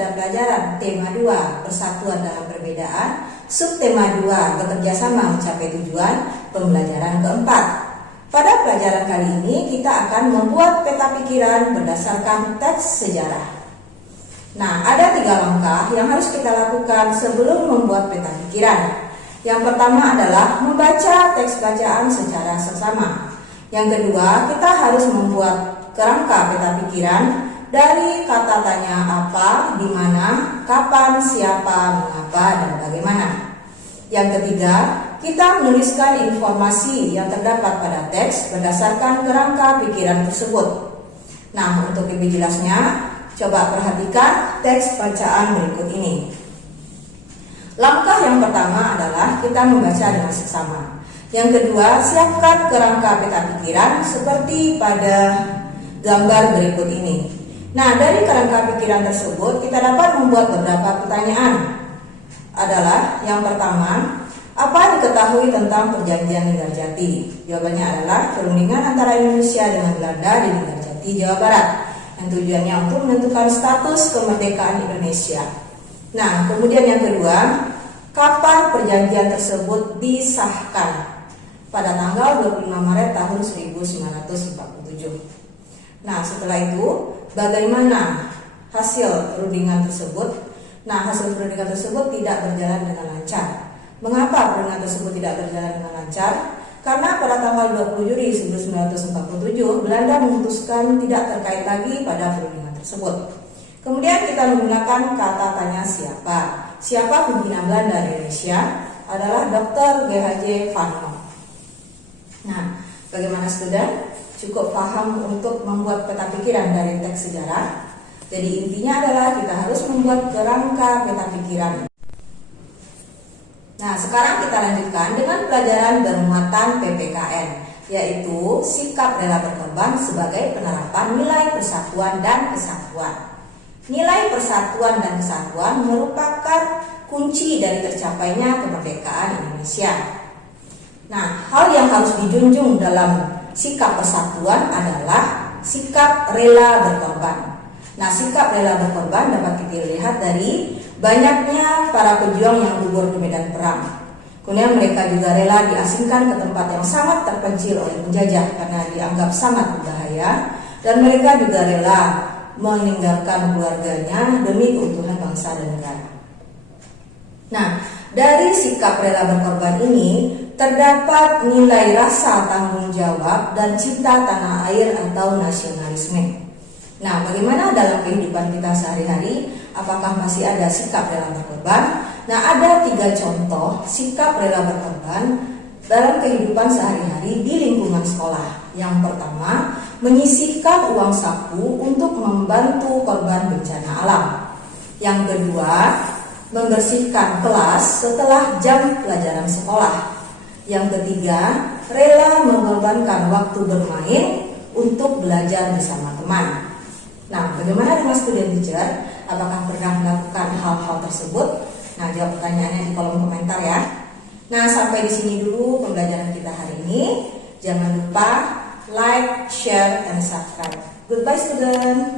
pada pelajaran tema 2 Persatuan dalam Perbedaan, subtema 2 Bekerja sama mencapai tujuan, pembelajaran keempat. Pada pelajaran kali ini kita akan membuat peta pikiran berdasarkan teks sejarah. Nah, ada 3 langkah yang harus kita lakukan sebelum membuat peta pikiran. Yang pertama adalah membaca teks bacaan secara seksama. Yang kedua, kita harus membuat kerangka peta pikiran dari kata tanya apa, di mana, kapan, siapa, mengapa, dan bagaimana. Yang ketiga, kita menuliskan informasi yang terdapat pada teks berdasarkan kerangka pikiran tersebut. Nah, untuk lebih jelasnya, coba perhatikan teks bacaan berikut ini. Langkah yang pertama adalah kita membaca dengan seksama. Yang kedua, siapkan kerangka peta pikiran seperti pada gambar berikut ini. Nah, dari kerangka pikiran tersebut kita dapat membuat beberapa pertanyaan. Adalah yang pertama, apa diketahui tentang perjanjian Linggarjati? Jawabannya adalah perundingan antara Indonesia dengan Belanda di Linggarjati, Jawa Barat, yang tujuannya untuk menentukan status kemerdekaan Indonesia. Nah, kemudian yang kedua, kapan perjanjian tersebut disahkan? Pada tanggal 25 Maret tahun 1947. Nah, setelah itu bagaimana hasil perundingan tersebut? Nah, hasil perundingan tersebut tidak berjalan dengan lancar. Mengapa perundingan tersebut tidak berjalan dengan lancar? Karena pada tanggal 20 Juli 1947 Belanda memutuskan tidak terkait lagi pada perundingan tersebut. Kemudian kita menggunakan kata tanya siapa. Siapa pimpinan Belanda di Indonesia? Adalah Dr. G.H.J. Van Noort. Nah, bagaimana student? Cukup paham untuk membuat peta pikiran dari teks sejarah? Jadi intinya adalah kita harus membuat kerangka peta pikiran. Nah, sekarang kita lanjutkan dengan pelajaran bermuatan PPKN, yaitu sikap rela berkorban sebagai penerapan nilai persatuan dan kesatuan. Nilai persatuan dan kesatuan merupakan kunci dari tercapainya kemerdekaan Indonesia. Nah, hal yang harus dijunjung dalam sikap persatuan adalah sikap rela berkorban. Nah, sikap rela berkorban dapat kita lihat dari banyaknya para pejuang yang gugur di medan perang. Kemudian mereka juga rela diasingkan ke tempat yang sangat terpencil oleh penjajah karena dianggap sangat berbahaya, dan mereka juga rela meninggalkan keluarganya demi keutuhan bangsa dan negara. Nah, dari sikap rela berkorban ini terdapat nilai rasa tanggung jawab dan cinta tanah air atau nasionalisme. Nah, bagaimana dalam kehidupan kita sehari-hari? Apakah masih ada sikap rela berkorban? Nah, ada 3 contoh sikap rela berkorban dalam kehidupan sehari-hari di lingkungan sekolah. Yang pertama, menyisihkan uang saku untuk membantu korban bencana alam. Yang kedua, membersihkan kelas setelah jam pelajaran sekolah. Yang ketiga, rela mengorbankan waktu bermain untuk belajar bersama teman. Nah, bagaimana dengan student teacher? Apakah pernah melakukan hal-hal tersebut? Nah, jawab pertanyaannya di kolom komentar ya. Nah, sampai di sini dulu pembelajaran kita hari ini. Jangan lupa like, share, and subscribe. Goodbye student.